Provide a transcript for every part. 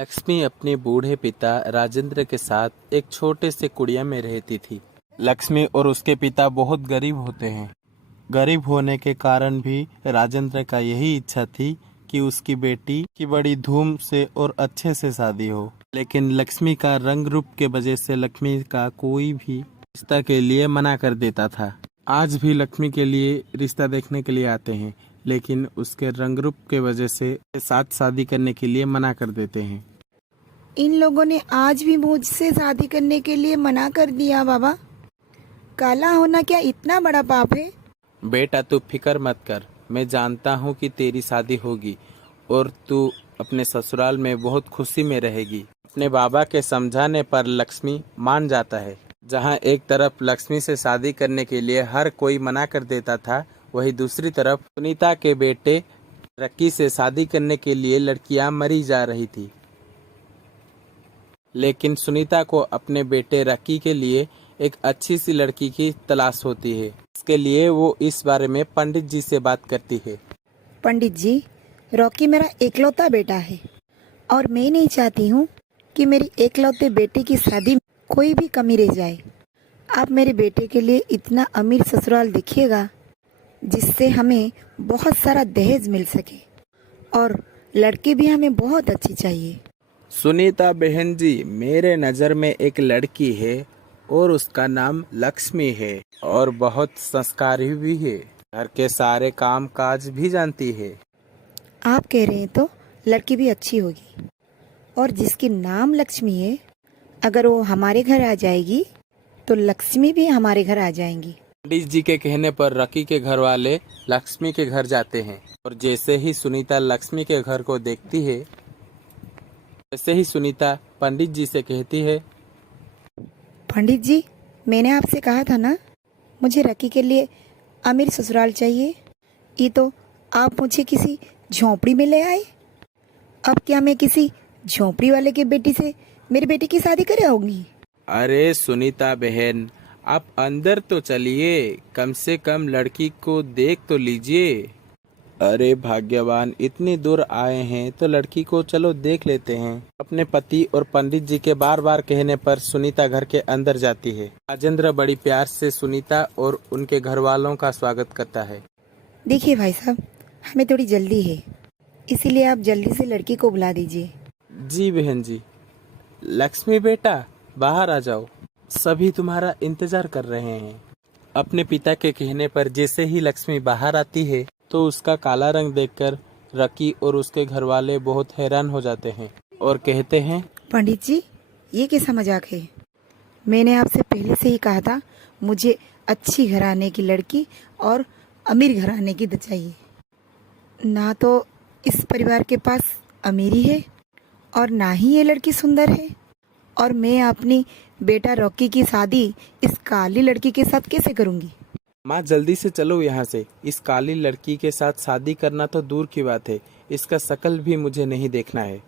लक्ष्मी अपने बूढ़े पिता राजेंद्र के साथ एक छोटे से कुटिया में रहती थी। लक्ष्मी और उसके पिता बहुत गरीब होते हैं। गरीब होने के कारण भी राजेंद्र का यही इच्छा थी कि उसकी बेटी की बड़ी धूम से और अच्छे से शादी हो। लेकिन लक्ष्मी का रंग रूप के वजह से लक्ष्मी का कोई भी रिश्ता के लिए मना कर देता था। आज भी लक्ष्मी के लिए रिश्ता देखने के लिए आते हैं, लेकिन उसके रंग रूप के वजह से साथ शादी करने के लिए मना कर देते हैं। इन लोगों ने आज भी मुझसे शादी करने के लिए मना कर दिया। बाबा, काला होना क्या इतना बड़ा पाप है? बेटा तू फिक्र मत कर, मैं जानता हूँ कि तेरी शादी होगी और तू अपने ससुराल में बहुत खुशी में रहेगी। अपने बाबा के समझाने पर लक्ष्मी मान जाता है। जहाँ एक तरफ लक्ष्मी से शादी करने के लिए हर कोई मना कर देता था, वहीं दूसरी तरफ सुनीता के बेटे रक्की से शादी करने के लिए लड़कियां मरी जा रही थी। लेकिन सुनीता को अपने बेटे रक्की के लिए एक अच्छी सी लड़की की तलाश होती है। इसके लिए वो इस बारे में पंडित जी से बात करती है। पंडित जी, रॉकी मेरा एकलौता बेटा है और मैं नहीं चाहती हूँ कि मेरी एकलौते बेटे की शादी में कोई भी कमी रह जाए। आप मेरे बेटे के लिए इतना अमीर ससुराल देखिएगा जिससे हमें बहुत सारा दहेज मिल सके, और लड़की भी हमें बहुत अच्छी चाहिए। सुनीता बहन जी, मेरे नज़र में एक लड़की है और उसका नाम लक्ष्मी है और बहुत संस्कारी भी है। घर के सारे काम काज भी जानती है। आप कह रहे हैं तो लड़की भी अच्छी होगी, और जिसकी नाम लक्ष्मी है, अगर वो हमारे घर आ जाएगी तो लक्ष्मी भी हमारे घर आ जाएंगी। पंडित जी के कहने पर रकी के घर वाले लक्ष्मी के घर जाते हैं और जैसे ही सुनीता लक्ष्मी के घर को देखती है, वैसे ही सुनीता पंडित जी से कहती है, पंडित जी, मैंने आपसे कहा था ना, मुझे रकी के लिए अमीर ससुराल चाहिए। ये तो आप मुझे किसी झोंपड़ी में ले आए। अब क्या मैं किसी झोंपड़ी वाले के बेटी से मेरी बेटी की शादी कराऊंगी? अरे सुनीता बहन, आप अंदर तो चलिए, कम से कम लड़की को देख तो लीजिए। अरे भाग्यवान, इतनी दूर आए हैं तो लड़की को चलो देख लेते हैं। अपने पति और पंडित जी के बार बार कहने पर सुनीता घर के अंदर जाती है। राजेंद्र बड़ी प्यार से सुनीता और उनके घर वालों का स्वागत करता है। देखिए भाई साहब, हमें थोड़ी जल्दी है, इसीलिए आप जल्दी से लड़की को बुला दीजिए। जी बहन जी। लक्ष्मी बेटा, बाहर आ जाओ, सभी तुम्हारा इंतजार कर रहे हैं। अपने पिता के कहने पर जैसे ही लक्ष्मी बाहर आती है तो उसका काला रंग देखकर रकी और उसके घर वाले बहुत हैरान हो जाते हैं और कहते हैं, पंडित जी, ये कैसा मजाक है? मैंने आपसे पहले से ही कहा था मुझे अच्छी घराने की लड़की और अमीर घराने की चाहिए। ना तो इस परिवार के पास अमीरी है और ना ही ये लड़की सुंदर है, और मैं अपनी बेटा रॉकी की शादी इस काली लड़की के साथ कैसे करूंगी? माँ जल्दी से चलो यहाँ से। इस काली लड़की के साथ शादी करना तो दूर की बात है, इसका शकल भी मुझे नहीं देखना है।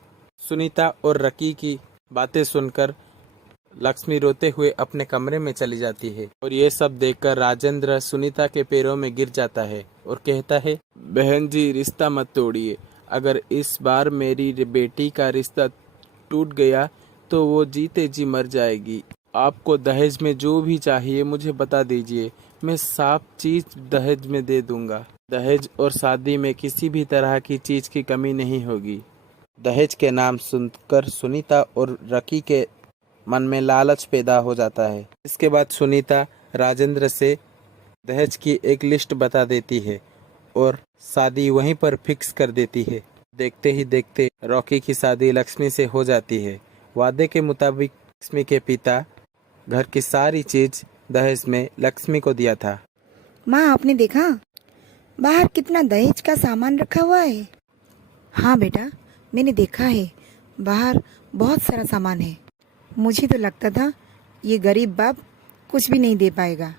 सुनीता और रकी की बातें सुनकर लक्ष्मी रोते हुए अपने कमरे में चली जाती है और ये सब देखकर राजेंद्र सुनीता के पैरों में गिर जाता है और कहता है, बहन जी, रिश्ता मत तोड़िए। अगर इस बार मेरी बेटी का रिश्ता टूट गया तो वो जीते जी मर जाएगी। आपको दहेज में जो भी चाहिए मुझे बता दीजिए, मैं सब चीज दहेज में दे दूंगा। दहेज और शादी में किसी भी तरह की चीज की कमी नहीं होगी। दहेज के नाम सुनकर सुनीता और रकी के मन में लालच पैदा हो जाता है। इसके बाद सुनीता राजेंद्र से दहेज की एक लिस्ट बता देती है और शादी वहीं पर फिक्स कर देती है। देखते ही देखते रॉकी की शादी लक्ष्मी से हो जाती है। वादे के मुताबिक लक्ष्मी के पिता घर की सारी चीज दहेज में लक्ष्मी को दिया था। माँ, आपने देखा बाहर कितना दहेज का सामान रखा हुआ है? हाँ बेटा, मैंने देखा है, बाहर बहुत सारा सामान है। मुझे तो लगता था ये गरीब बाप कुछ भी नहीं दे पाएगा,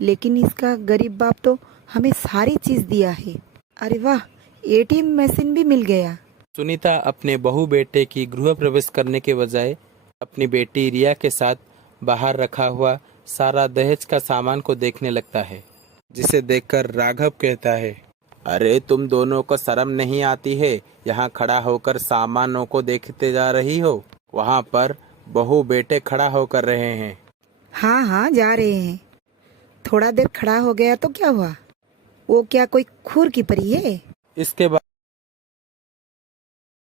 लेकिन इसका गरीब बाप तो हमें सारी चीज दिया है। अरे वाह, एटीएम मशीन भी मिल गया। सुनीता अपने बहू बेटे की गृह प्रवेश करने के बजाय अपनी बेटी रिया के साथ बाहर रखा हुआ सारा दहेज का सामान को देखने लगता है, जिसे देखकर राघव कहता है, अरे तुम दोनों को शर्म नहीं आती है? यहाँ खड़ा होकर सामानों को देखते जा रही हो। वहाँ पर बहू बेटे खड़ा होकर रहे हैं। हाँ हाँ जा रहे हैं। थोड़ा देर खड़ा हो गया तो क्या हुआ? वो क्या कोई खूर की परी है? इसके बाद